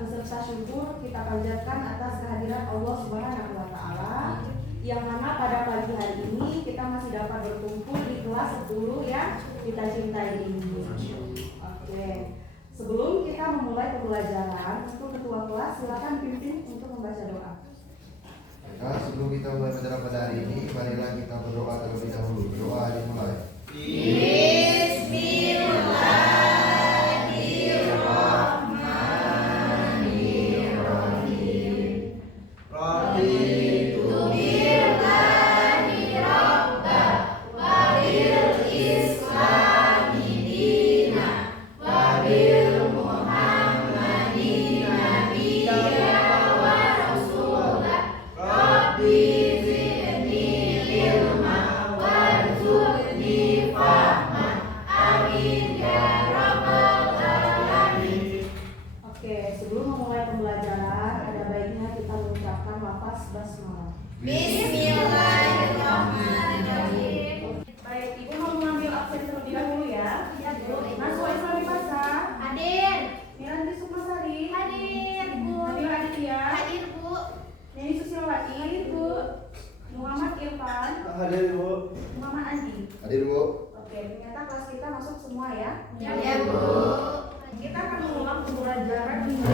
beserta syukur kita panjatkan atas kehadiran Allah Subhanahu wa Ta'ala, yang mana pada pagi hari ini kita masih dapat berkumpul di kelas 10 yang kita cintai ini. Oke. Sebelum kita memulai pembelajaran, untuk ketua kelas silakan pimpin untuk membaca doa. Nah, sebelum kita mulai pelajaran pada hari ini, marilah kita berdoa terlebih dahulu. Doa dimulai. Bismillahirrahmanirrahim. Raditu billahi rabba wa bil islami dina wa bil muhammadin nabiyya wa rasulah. Rabbi zidni ilma warzuqni fahma. Amin ya rabbal alamin. Oke, sebelum memulai pembelajaran, ada baiknya kita mengucapkan lafaz basmalah. Bismillahirrahmanirrahim. Baik, Ibu mau mengambil absen terlebih dahulu ya. Ya, Bu. Naswa Islami Pasar, Hadir. Miranti Sukmasari, Hadir, Bu. Nabila Aditya, Hadir, Bu. Neni Susiawati, Hadir, Bu. Muhammad Irfan, Hadir, Bu. Muhammad Andi. Hadir, Bu. Oke, ternyata kelas kita masuk semua ya. Ya, Bu. Kita akan mengulang pembelajaran minggu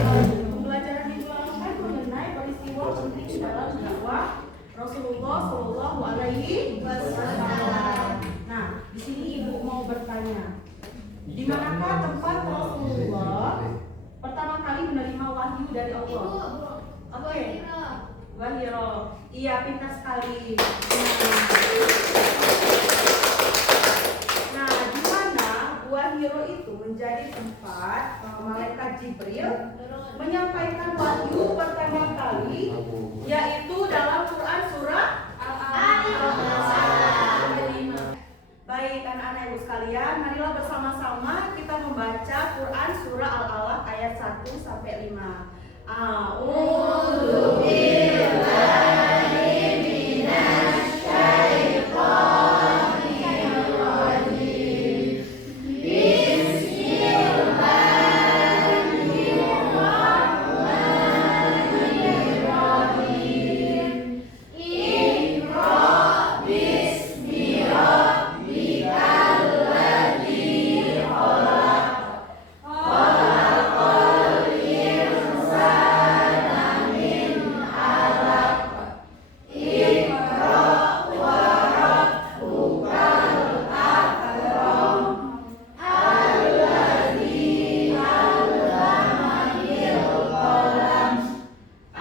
lalu kan mengenai peristiwa penting dalam dakwah Rasulullah Shallallahu Alaihi Wasallam. Nah, di sini Ibu mau bertanya, di manakah tempat Rasulullah pertama kali menerima wahyu dari Allah? Oke, Wahiro. Iya, pintar sekali. Nah, di mana Gua Hiro itu menjadi tempat malaikat Jibril menyampaikan wahyu pertama kali, yaitu dalam Quran surah Al-Alaq. Baik, anak-anak Ibu sekalian, marilah bersama-sama kita membaca Quran surah Al-Alaq ayat 1 sampai 5. A'udzu billahi minasy syaithanir rajim. Bismillahirrahmanirrahim. Iqra bismi rabbikal ladzi khalaq. Khalaqal insana min 'alaq. Iqra wa rabbukal akram. Alladzi 'allama bil qalam.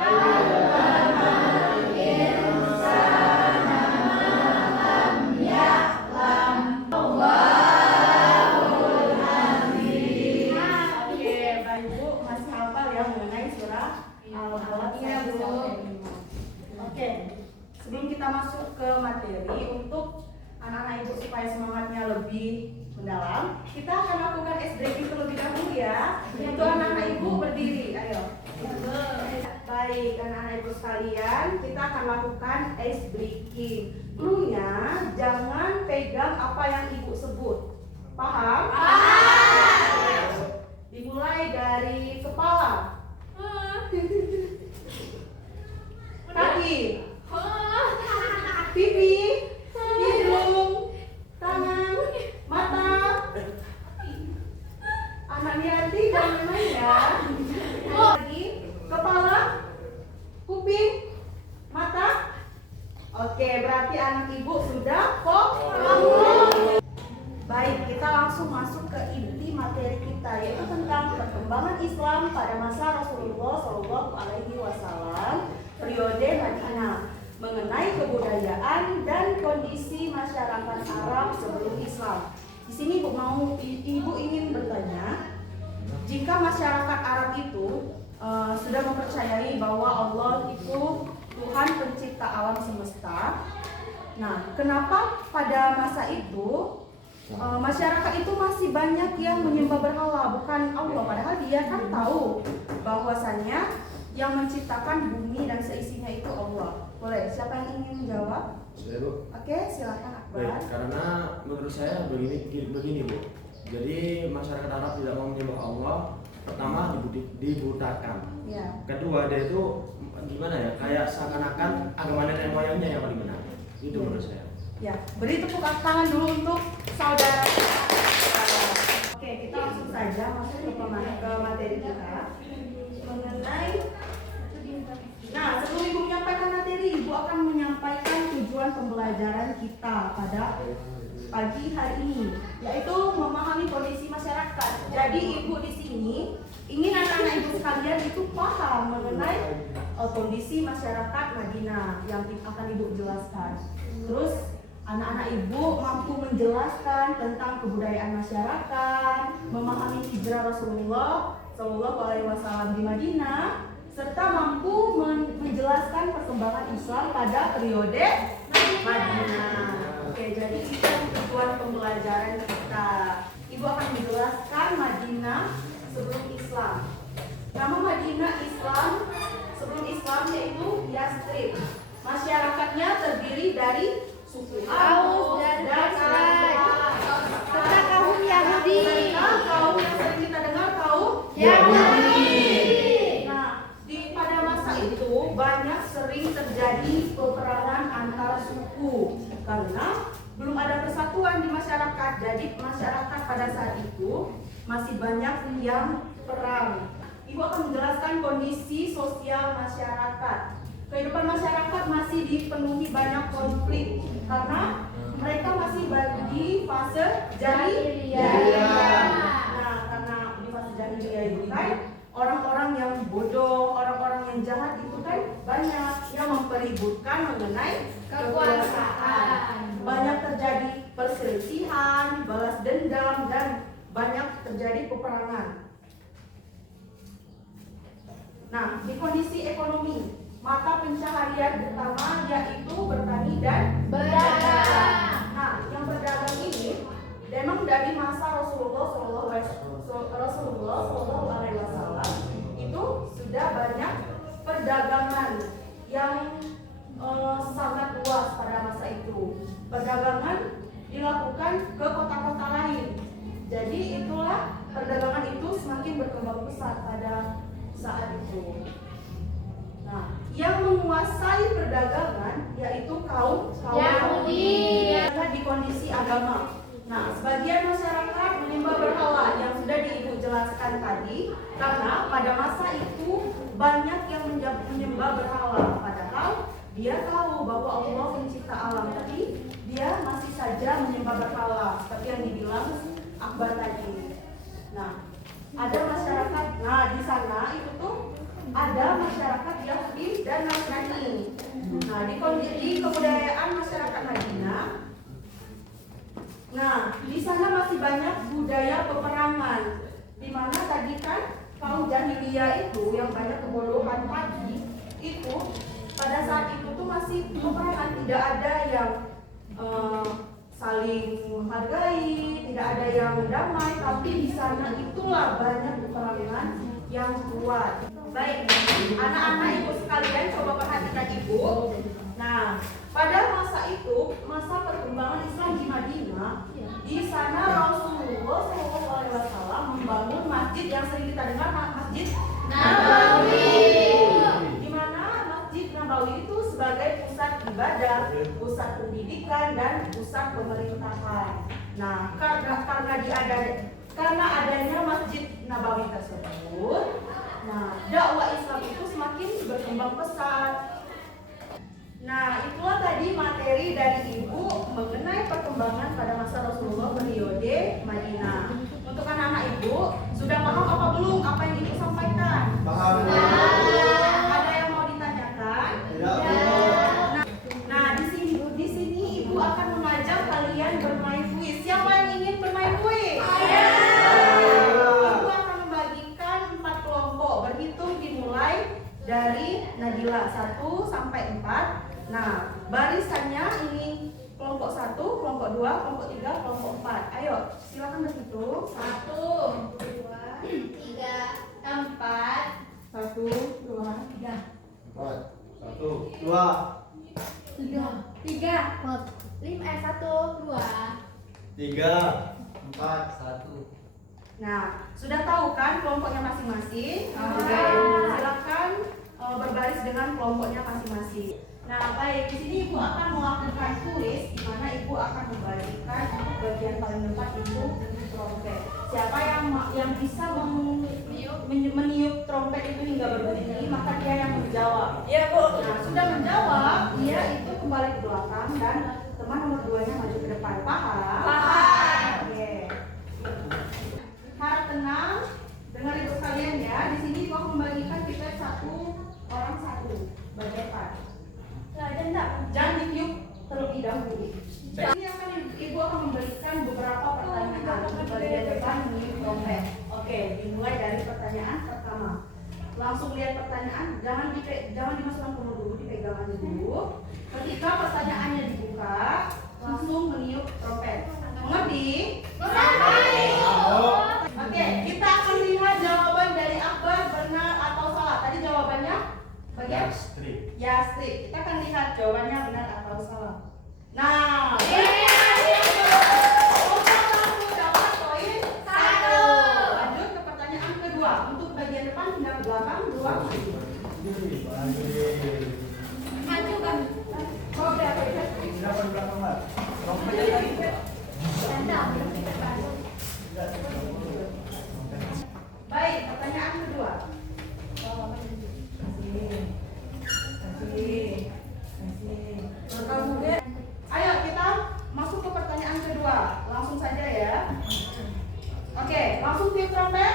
'Allamal insana ma lam ya'lam. Allahul azim. Oke, Bapak Ibu masih hafal ya mengenai surah Al-Alaq Iya, Bu. sampai 5. Oke, sebelum kita masuk ke materi, untuk anak-anak Ibu supaya semangatnya lebih mendalam, kita akan lakukan ice breaking terlebih dahulu ya. Untuk anak-anak Ibu berdiri, ayo. Baik, anak-anak Ibu sekalian, kita akan lakukan ice breaking. Cluenya jangan pegang apa yang Ibu sebut. Paham? Dimulai dari kepala, kaki, pipi, hidung, tangan, mata. Anak Miranti jangan main ya. Lagi kepala, kuping, mata. Oke, berarti anak Ibu sudah fokus. Baik, kita langsung masuk ke inti materi kita, yaitu tentang perkembangan Islam pada masa Rasulullah Shallallahu Alaihi Wasallam, periode Madinah, mengenai kebudayaan dan kondisi masyarakat Arab sebelum Islam. Di sini Ibu ingin bertanya, jika masyarakat Arab itu sudah mempercayai bahwa Allah itu Tuhan pencipta alam semesta, nah kenapa pada masa itu masyarakat itu masih banyak yang menyembah berhala bukan Allah, padahal dia kan tahu bahwasannya yang menciptakan bumi dan seisinya itu Allah. Boleh, siapa yang ingin menjawab? Saya, Bu. Oke, silakan Akbar. Baik, karena menurut saya begini Bu. Jadi masyarakat Arab tidak mau menyembah Allah pertama dibutakan. Ya. Kedua dia itu gimana ya? Kayak seakan-akan agama nenek moyangnya yang paling benar. Itu menurut saya. Ya, beri tepuk tangan dulu untuk saudara kita. Oke, kita langsung saja masuk ke materi kita mengenai. Nah, sebelum Ibu menyampaikan materi, Ibu akan menyampaikan tujuan pembelajaran kita pada pagi hari ini, yaitu memahami kondisi masyarakat. Jadi Ibu di sini ingin anak-anak Ibu sekalian itu paham mengenai kondisi masyarakat Madinah yang akan Ibu jelaskan. Terus anak-anak Ibu mampu menjelaskan tentang kebudayaan masyarakat, memahami hijrah Rasulullah Shallallahu Alaihi Wasallam di Madinah, serta mampu menjelaskan perkembangan Islam pada periode Madinah. Oke, jadi itu tujuan pembelajaran kita. Ibu akan menjelaskan Madinah sebelum Islam. Nama Madinah Islam sebelum Islam yaitu Yastrib. Masyarakatnya terdiri dari suku Aus dan Khazraj, serta kaum Yahudi. Serta kaum yang sering kita dengar kaum Yahudi. Nah, pada masa itu banyak sering terjadi peperangan antar suku karena belum ada persatuan di masyarakat. Jadi masyarakat pada saat itu masih banyak yang perang. Ibu akan menjelaskan kondisi sosial masyarakat. Kehidupan masyarakat masih dipenuhi banyak konflik karena mereka masih di fase jahiliyah. Nah, karena di fase jahiliyah itu kan orang-orang yang bodoh, orang-orang yang jahat itu kan banyak yang mempeributkan mengenai kekuasaan. Banyak terjadi perselisihan, balas dendam, dan banyak terjadi peperangan. Nah, di kondisi ekonomi, mata pencaharian utama yaitu bertani dan berdagang. Nah, yang berdagang ini memang dari masa Rasulullah Shallallahu Alaihi Wasallam itu sudah banyak perdagangan yang sangat luas pada masa itu. Perdagangan dilakukan ke kota-kota lain. Jadi itulah perdagangan itu semakin berkembang pesat pada saat itu. Nah, yang menguasai perdagangan yaitu kaum Yahudi di kondisi agama. Nah, sebagian masyarakat menyembah berhala yang sudah Ibu jelaskan tadi, karena pada masa itu banyak yang menyembah berhala, padahal dia tahu bahwa Allah pencipta alam, tapi dia masih saja menyembah berhala seperti yang dibilang Akbar tadi. Nah, ada masyarakat, nah di sana itu tuh ada masyarakat Yahudi dan Nasrani. Nah, di kebudayaan masyarakat Madinah, nah di sana masih banyak budaya peperangan, di mana tadi kan kaum jahiliyah itu yang banyak kebodohan tadi itu pada saat itu tuh masih peperangan, tidak ada yang saling menghargai, tidak ada yang damai, tapi di sana itulah banyak peperangan yang kuat. Baik, anak-anak Ibu sekalian coba perhatikan Ibu. Nah, pada masa itu, masa perkembangan Islam di Madinah, di sana Rasulullah SAW membangun masjid yang sering kita dengar, Masjid Nabawi. Di mana Masjid Nabawi itu sebagai pusat ibadah, pusat pendidikan, dan pusat pemerintahan. Nah, karena adanya Masjid Nabawi tersebut, nah dakwah Islam itu semakin berkembang pesat. Nah, itulah tadi materi dari Ibu mengenai perkembangan pada masa Rasulullah periode Madinah. Untuk anak-anak Ibu, sudah paham apa belum apa yang Ibu sampaikan? Paham. Ada yang mau ditanyakan? Ya. Nah, di sini Ibu akan mengajak kalian bermain kuis. Siapa yang ingin bermain kuis? Ibu akan membagikan 4 kelompok, berhitung dimulai dari Nadila 1 sampai 4. Nah, barisannya ini kelompok 1, kelompok 2, kelompok 3, kelompok 4. Ayo, silakan berhitung. 1, 2, 3, 4, 1, 2, 3. 1, 2, 3, 1, 2, 3, 4, 1. Nah, sudah tahu kan kelompoknya masing-masing? Oke, silakan berbaris dengan kelompoknya masing-masing. Nah, baik, di sini Ibu akan melakukan tulis, di mana Ibu akan membagikan bagian paling depan itu trompet. Siapa yang bisa meniup trompet itu hingga berbunyi, maka dia yang menjawab. Iya, Bu. Nah, sudah menjawab, dia itu kembali ke belakang dan teman nomor 2-nya maju ke depan. Paham? Paham. Oke. Harap tenang, dengar ibu sekalian ya. Di sini gua membagikan kita satu orang satu bagian part. Jangan ditiup terlebih dahulu. Ini akan ibu akan memberikan beberapa pertanyaan untuk bagian depan meniup trompet. Oke, dimulai dari pertanyaan pertama. Langsung lihat pertanyaan, jangan dimasukkan ke mulut dulu, dipegang aja dulu. Ketika pertanyaannya dibuka, langsung meniup trompet. Mengerti? Oke, kita akan lihat jawaban dari Akbar benar atau salah. Tadi jawabannya bagian ya strip. Kita akan lihat jawabannya benar atau salah. Nah, dapat poin 1. Lanjut ke pertanyaan kedua. Untuk bagian depan pindah ke belakang, 2 maju. Maju kan? Oh, berapa ya? Baik, pertanyaan kedua. Ayo kita masuk ke pertanyaan kedua. Langsung saja ya. Oke, langsung tiup trompet.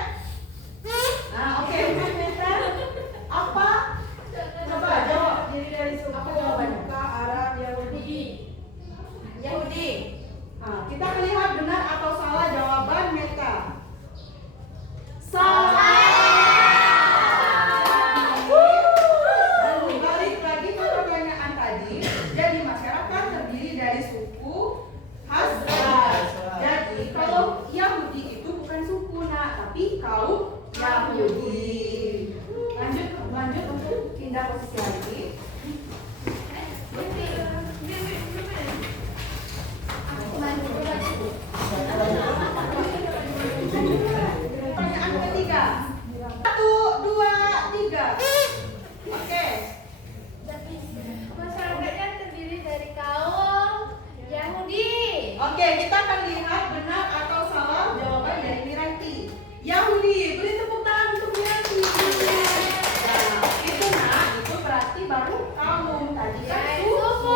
Nah, oke, Meta. Apa? Coba jawab. Jadi dari suku apa jawabannya? Arab, Yahudi. Yahudi. Nah, kita melihat benar atau salah jawaban Meta. Salah. Dan balik lagi ke pertanyaan tadi. Jadi masyarakat terdiri dari suku Hazraj. Jadi kalau Yahudi itu bukan suku tapi kaum Yahudi. Lanjut untuk pindah posisi lagi. Pertanyaan ketiga. 1, 2, 3. Oke. Masyarakatnya terdiri dari kaum Yahudi. Oke, kita akan lihat benar atau salah jawaban dari Miranti. Yahudi, beri tepuk tangan untuk Miranti. Nah, itu berarti baru kamu tadi kan suku.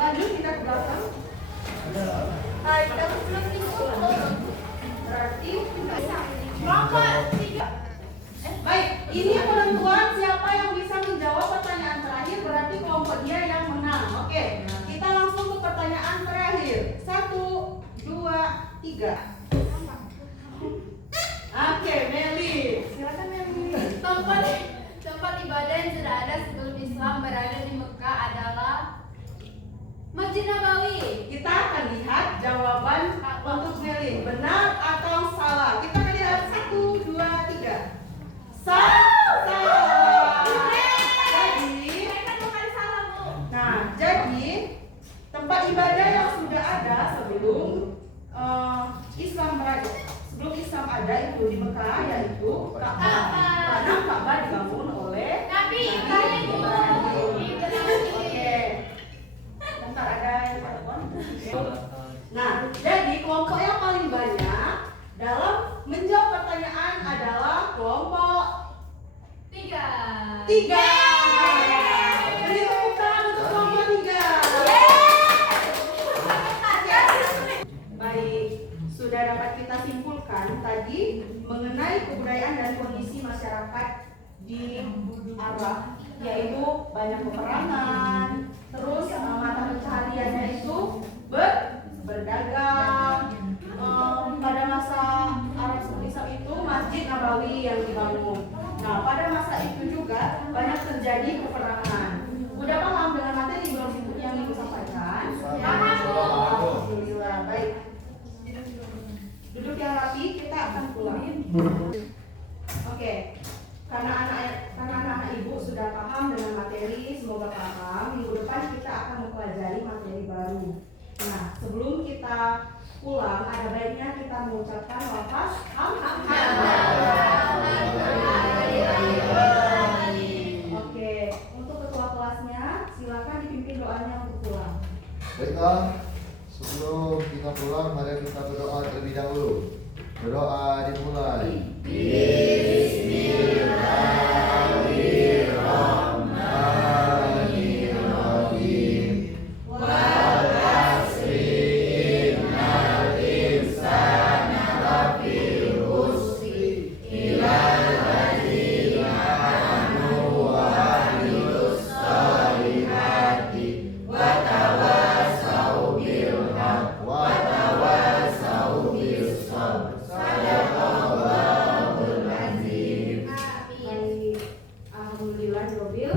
Lanjut kita ke belakang. Berarti kelompok 3. Baik, ini penentuan siapa yang bisa menjawab pertanyaan terakhir berarti kelompok dia yang menang. Oke, kita langsung ke pertanyaan terakhir. 1, 2, 3. Oke, Meli. Silakan Meli. Tempat ibadah yang sudah ada sebelum Islam berada di Mekah adalah Masjid Nabawi. Kita akan lihat jawaban untuk Meli. Benar atau salah? Kita akan lihat 1, 2, 3. Salah. Jadi tempat ibadah yang sudah ada sebelum Islam ada itu di Mekah yaitu Ka'bah. Karena Ka'bah dibangun oleh Nabi Ibrahim. Ibrahim. Oke. Bentar ada yang telepon. Nah, jadi kelompok yang paling banyak dalam menjawab pertanyaan adalah kelompok 3. 3. Beri tepuk tangan untuk kelompok 3. Baik, sudah dapat kita simpulkan tadi mengenai kebudayaan dan kondisi masyarakat di Arab, yaitu banyak peperangan, terus mata pencahariannya itu berdagang. Pada masa Arab Islam itu Masjid Nabawi yang dibangun. Nah, pada masa itu juga banyak terjadi peperangan. Udah paham dengan materi yang Ibu sampaikan? Alhamdulillah, baik. Duduk yang rapi, kita akan pulang. Oke, karena anak-anak Ibu sudah paham dengan materi, semoga paham. Minggu depan kita akan mempelajari materi baru. Nah, sebelum kita pulang, ada baiknya kita mengucapkan lafaz Oke, untuk ketua kelasnya silakan dipimpin doanya untuk pulang. Baiklah, sebelum kita pulang, mari kita berdoa terlebih dahulu. Berdoa dimulai. Baik, alhamdulillah Robil.